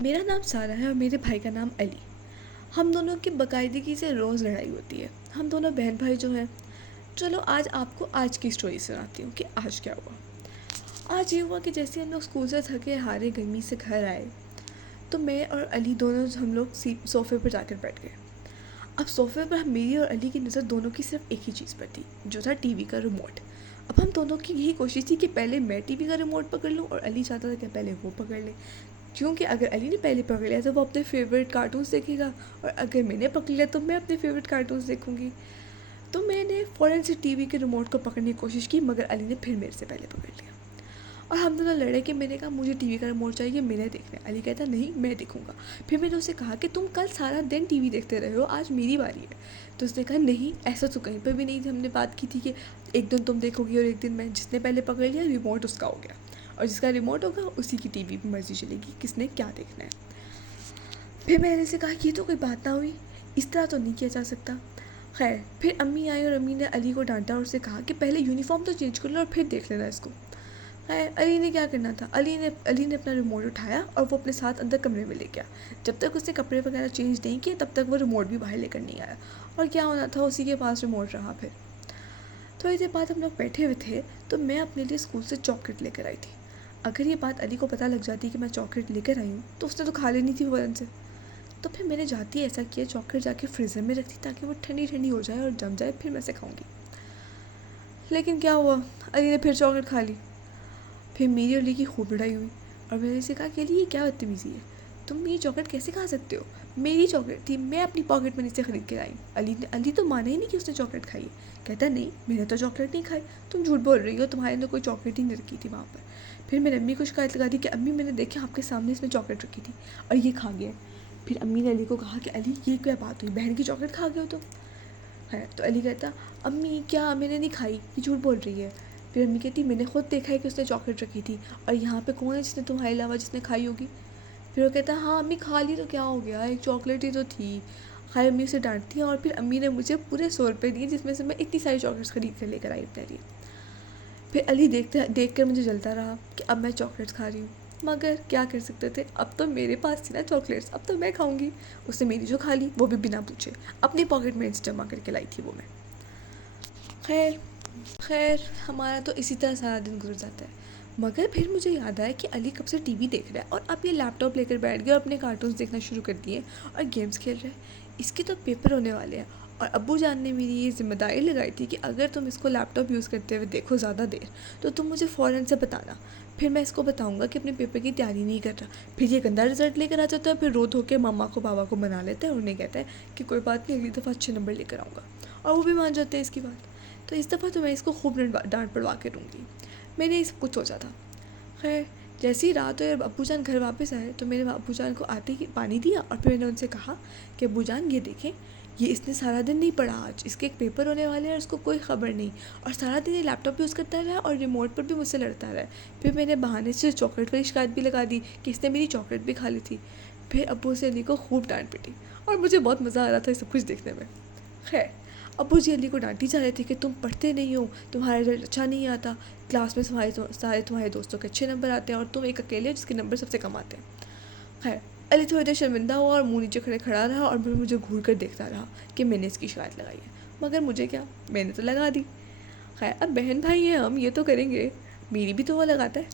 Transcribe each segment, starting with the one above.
मेरा नाम सारा है और मेरे भाई का नाम अली। हम दोनों की बाकायदगी से रोज़ लड़ाई होती है। हम दोनों बहन भाई जो हैं। चलो आज आपको आज की स्टोरी सुनाती हूँ कि आज क्या हुआ। आज ये हुआ कि जैसे हम लोग स्कूल से थके हारे गर्मी से घर आए तो मैं और अली दोनों हम लोग सोफ़े पर जाकर बैठ गए। अब सोफ़े पर मेरी और अली की नज़र दोनों की सिर्फ एक ही चीज़ पर थी, जो था टीवी का रिमोट। अब हम दोनों की यही कोशिश थी कि पहले मैं टीवी का रिमोट पकड़ लूँ और अली चाहता था कि पहले वो पकड़ ले, क्योंकि अगर अली ने पहले पकड़ लिया तो वो अपने फेवरेट कार्टून्स देखेगा और अगर मैंने पकड़ लिया तो मैं अपने फेवरेट कार्टून्स देखूँगी। तो मैंने फ़ौरन से टीवी के रिमोट को पकड़ने की कोशिश की, मगर अली ने फिर मेरे से पहले पकड़ लिया और हम दोनों लड़े कि मैंने कहा मुझे टीवी का रिमोट चाहिए, मैंने देखना है। अली कहता नहीं मैं देखूंगा। फिर मैंने उसे कहा कि तुम कल सारा दिन टीवी देखते रहे हो, आज मेरी बारी है। तो उसने कहा नहीं, ऐसा तो कहीं पर भी नहीं थी, हमने बात की थी कि एक दिन तुम देखोगी और एक दिन मैं। जिसने पहले पकड़ लिया रिमोट उसका हो गया और जिसका रिमोट होगा उसी की टीवी पर मर्जी चलेगी किसने क्या देखना है। फिर मैंने से कहा ये तो कोई बात ना हुई, इस तरह तो नहीं किया जा सकता। खैर फिर अम्मी आई और अम्मी ने अली को डांटा और उससे कहा कि पहले यूनिफॉर्म तो चेंज कर लो और फिर देख लेना इसको। है अली ने क्या करना था, अली ने अपना रिमोट उठाया और वो अपने साथ अंदर कमरे में ले गया। जब तक उसने कपड़े वगैरह चेंज नहीं किए तब तक वो रिमोट भी बाहर लेकर नहीं आया और क्या होना था उसी के पास रिमोट रहा। फिर थोड़ी देर बाद हम लोग बैठे हुए थे तो मैं अपने लिए स्कूल से चॉकलेट लेकर आई थी। अगर ये बात अली को पता लग जाती कि मैं चॉकलेट लेकर आई हूँ तो उसने तो खा लेनी थी फ़ौरन से। तो फिर मैंने जाती ऐसा किया, चॉकलेट जाके फ्रीज़र में रख दी ताकि वो ठंडी ठंडी हो जाए और जम जाए, फिर मैं से खाऊंगी। लेकिन क्या हुआ, अली ने फिर चॉकलेट खा ली। फिर मेरी और अली की खूब लड़ाई हुई और मैंने इसे कहा कि अली ये क्या बदतमीज़ी है, तुम ये चॉकलेट कैसे खा सकते हो, मेरी चॉकलेट थी, मैं अपनी पॉकेट मनी से ख़रीद के लाई। अली तो माना ही नहीं कि उसने चॉकलेट खाई है। कहता नहीं मैंने तो चॉकलेट नहीं खाई, तुम झूठ बोल रही हो, तुम्हारे अंदर कोई चॉकलेट ही नहीं रखी थी वहाँ पर। फिर मैंने अम्मी को शिकायत लगा दी कि अम्मी मैंने देखा आपके सामने इसमें चॉकलेट रखी थी और ये खा गया। फिर अम्मी ने अली को कहा कि अली ये क्या बात हुई, बहन की चॉकलेट खा गए हो तुम। है तो अली कहता अम्मी क्या मैंने नहीं खाई, ये झूठ बोल रही है। फिर अम्मी कहती मैंने खुद देखा है कि उसने चॉकलेट रखी थी और यहाँ पे कौन है जिसने तुम्हारे अलावा जिसने खाई होगी। फिर वो कहता हाँ अम्मी खा ली तो क्या हो गया, एक चॉकलेट ही तो थी। खैर अम्मी उसे डांटती हैं और फिर अम्मी ने मुझे पूरे 100 रुपये दिए जिसमें से मैं इतनी सारी चॉकलेट्स खरीद कर लेकर आई अपने लिए। फिर अली देख कर मुझे जलता रहा कि अब मैं चॉकलेट्स खा रही हूँ, मगर क्या कर सकते थे, अब तो मेरे पास थी ना चॉकलेट्स, अब तो मैं खाऊंगी। उसने मेरी जो खा ली वो भी बिना पूछे अपनी पॉकेट में से जमा करके लाई थी वो मैं। खैर खैर हमारा तो इसी तरह सारा दिन गुजर जाता है। मगर फिर मुझे याद आया कि अली कब से टीवी देख रहा है और अब ये लैपटॉप लेकर बैठ गया और अपने कार्टून्स देखना शुरू कर दिए और गेम्स खेल रहा है। इसके तो पेपर होने वाले हैं और अब्बू जान ने मेरी ये जिम्मेदारी लगाई थी कि अगर तुम इसको लैपटॉप यूज़ करते हुए देखो ज़्यादा देर तो तुम मुझे फ़ौरन से बताना। फिर मैं इसको बताऊंगा कि अपने पेपर की तैयारी नहीं कर रहा। फिर ये गंदा रिजल्ट लेकर आ जाता है, फिर रो धो के मम्मा को पापा को मना लेता है और उन्हें कहता है कि कोई बात नहीं, अगली दफ़ा अच्छे नंबर लेकर आऊँगा और वो भी मान जाते हैं इसकी बात। तो इस दफ़ा तो मैं इसको खूब डांट पड़वा के दूँगी। मैंने ये सब कुछ सोचा था। खैर जैसे ही रात हुई और अब्बू जान घर वापस आए तो मैंने अब्बू जान को आते ही पानी दिया और फिर मैंने उनसे कहा कि अब्बू जान ये देखें, ये इसने सारा दिन नहीं पढ़ा, आज इसके एक पेपर होने वाले हैं और इसको कोई ख़बर नहीं और सारा दिन ये लैपटॉप यूज़ करता रहा और रिमोट पर भी मुझसे लड़ता रहा। फिर मैंने बहाने से चॉकलेट वाली शिकायत भी लगा दी कि इसने मेरी चॉकलेट भी खा ली थी। फिर अब्बू से अली को खूब डांट पिटी और मुझे बहुत मज़ा आ रहा था ये सब कुछ देखने में। खैर अब्बू जी अली को डांटी जा रहे थे कि तुम पढ़ते नहीं हो, तुम्हारा रिजल्ट अच्छा नहीं आता, क्लास में सारे तुम्हारे दोस्तों के अच्छे नंबर आते हैं और तुम एक अकेले हो जिसके नंबर सबसे कम आते हैं। खैर अली थोड़ी देर शर्मिंदा हुआ और मुँह नीचे खड़ा रहा और फिर मुझे घूर कर देखता रहा कि मैंने इसकी शिकायत लगाई है, मगर मुझे क्या, मैंने तो लगा दी। खैर अब बहन भाई हैं हम, ये तो करेंगे, मेरी भी तो वो लगाता है।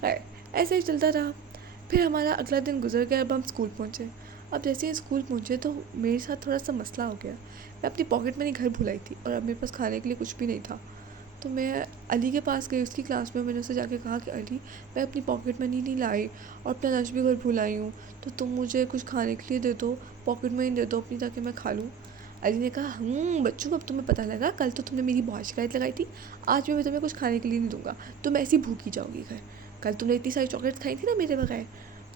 खैर ऐसे ही चलता रहा। फिर हमारा अगला दिन गुजर गया, अब हम स्कूल पहुँचे। अब जैसे ही स्कूल पहुँचे तो मेरे साथ थोड़ा सा मसला हो गया। मैं अपनी पॉकेट मनी घर भुलाई थी और अब मेरे पास खाने के लिए कुछ भी नहीं था। तो मैं अली के पास गई, उसकी क्लास में। मैंने उससे जाके कहा कि अली मैं अपनी पॉकेट मनी नहीं लाई और अपना लंच भी घर भूल आई हूँ, तो तुम मुझे कुछ खाने के लिए दे दो, पॉकेट मनी दे दो अपनी ताकि मैं खा लूँ। अली ने कहा बच्चों अब तुम्हें पता लगा, कल तो तुमने मेरी बहुत शिकायत लगाई थी, आज मैं तुम्हें कुछ खाने के लिए नहीं दूंगा, तुम ऐसी भूखी जाओगी घर। कल तुमने इतनी सारी चॉकलेट्स खाई थी ना मेरे बगैर।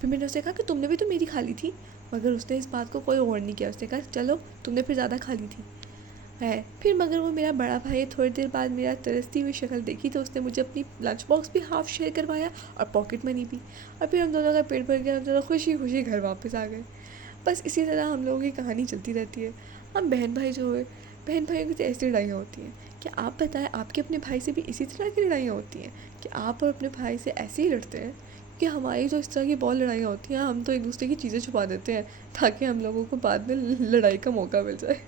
फिर मैंने उससे कहा कि तुमने भी तो मेरी खा ली थी, मगर उसने इस बात को कोई गौर नहीं किया। उसने कहा चलो तुमने फिर ज़्यादा खा ली थी। है फिर मगर वो मेरा बड़ा भाई थोड़ी देर बाद मेरा तरसती हुई शक्ल देखी तो उसने मुझे अपनी लंच बॉक्स भी हाफ़ शेयर करवाया और पॉकेट मनी भी, और फिर हम दोनों का पेट भर गया, हम दोनों खुशी खुशी घर वापस आ गए। बस इसी तरह हम लोगों की कहानी चलती रहती है। हम बहन भाई जो है, बहन भाइयों की तो ऐसी लड़ाइयाँ होती हैं कि आप बताएं आपके अपने भाई से भी इसी तरह की लड़ाइयाँ होती हैं कि आप और अपने भाई से ऐसे ही लड़ते हैं कि हमारी जो इस तरह की बहुत लड़ाइयाँ होती हैं, हम तो एक दूसरे की चीज़ें छुपा देते हैं ताकि हम लोगों को बाद में लड़ाई का मौका मिल जाए।